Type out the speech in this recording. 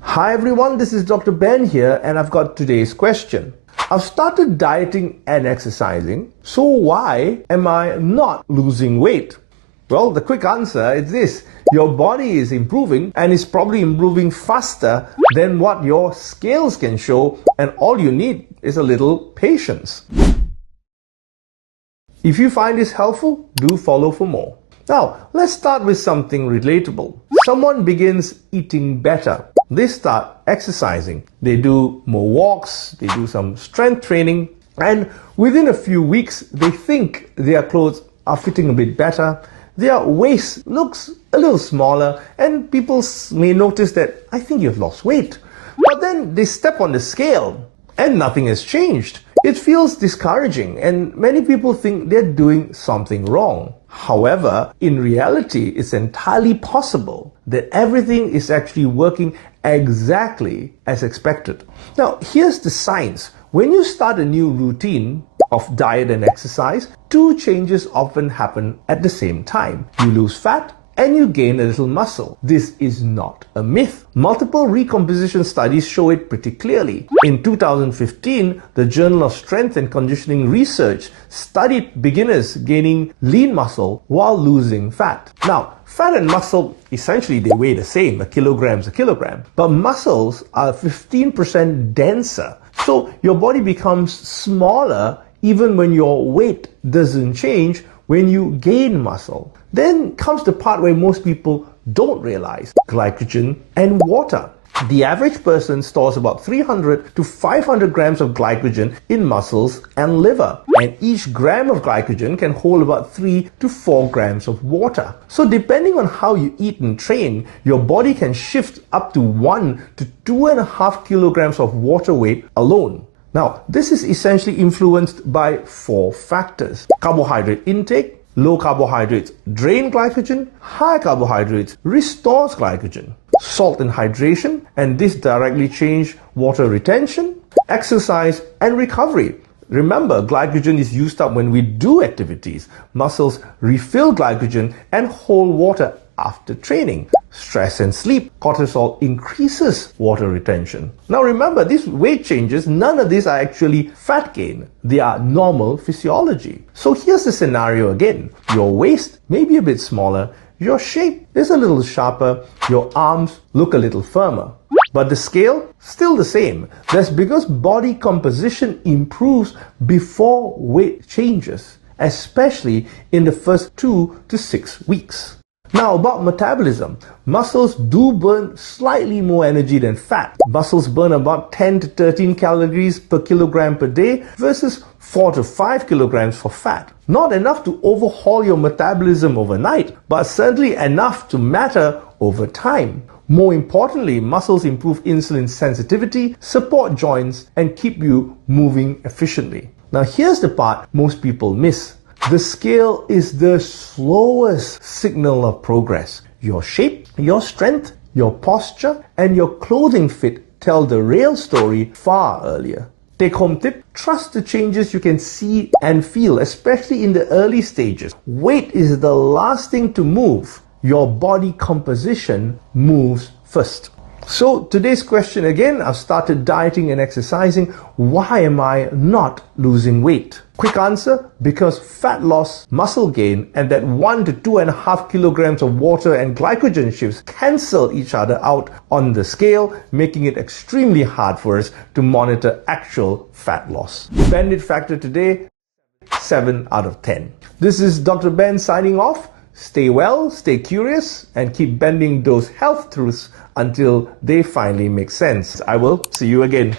Hi everyone, this is Dr. Ben here and I've got today's question. I've started dieting and exercising, so why am I not losing weight? Well, the quick answer is this. Your body is improving and is probably improving faster than what your scales can show, and all you need is a little patience. If you find this helpful, do follow for more. Now, let's start with something relatable. Someone begins eating better. They start exercising. They do more walks, they do some strength training, and within a few weeks, they think their clothes are fitting a bit better. Their waist looks a little smaller, and people may notice that, I think you've lost weight. But then they step on the scale and nothing has changed. It feels discouraging, and many people think they're doing something wrong. However, in reality, it's entirely possible that everything is actually working exactly as expected. Now, here's the science. When you start a new routine of diet and exercise, two changes often happen at the same time. You lose fat and you gain a little muscle. This is not a myth. Multiple recomposition studies show it pretty clearly. In 2015, the Journal of Strength and Conditioning Research studied beginners gaining lean muscle while losing fat. Now, fat and muscle, essentially they weigh the same, a kilogram's a kilogram, but muscles are 15% denser. So your body becomes smaller even when your weight doesn't change when you gain muscle. Then comes the part where most people don't realize: glycogen and water. The average person stores about 300 to 500 grams of glycogen in muscles and liver, and each gram of glycogen can hold about 3 to 4 grams of water. So depending on how you eat and train, your body can shift up to 1 to 2.5 kilograms of water weight alone. Now, this is essentially influenced by 4 factors: carbohydrate intake. Low carbohydrates drain glycogen, high carbohydrates restores glycogen. Salt and hydration, and this directly change water retention. Exercise and recovery. Remember, glycogen is used up when we do activities. Muscles refill glycogen and hold water after training. Stress and sleep. Cortisol increases water retention. Now remember, these weight changes, none of these are actually fat gain. They are normal physiology. So here's the scenario again. Your waist may be a bit smaller, your shape is a little sharper, your arms look a little firmer. But the scale, still the same. That's because body composition improves before weight changes, especially in the first 2 to 6 weeks. Now about metabolism. Muscles do burn slightly more energy than fat. Muscles burn about 10 to 13 calories per kilogram per day versus 4 to 5 kilograms for fat. Not enough to overhaul your metabolism overnight, but certainly enough to matter over time. More importantly, muscles improve insulin sensitivity, support joints, and keep you moving efficiently. Now here's the part most people miss. The scale is the slowest signal of progress. Your shape, your strength, your posture, and your clothing fit tell the real story far earlier. Take-home tip: trust the changes you can see and feel, especially in the early stages. Weight is the last thing to move. Your body composition moves first. So today's question again, I've started dieting and exercising. Why am I not losing weight? Quick answer: because fat loss, muscle gain, and that 1 to 2.5 kilograms of water and glycogen shifts cancel each other out on the scale, making it extremely hard for us to monitor actual fat loss. Bandit factor today, 7 out of 10. This is Dr. Ben signing off. Stay well, stay curious, and keep bending those health truths until they finally make sense. I will see you again.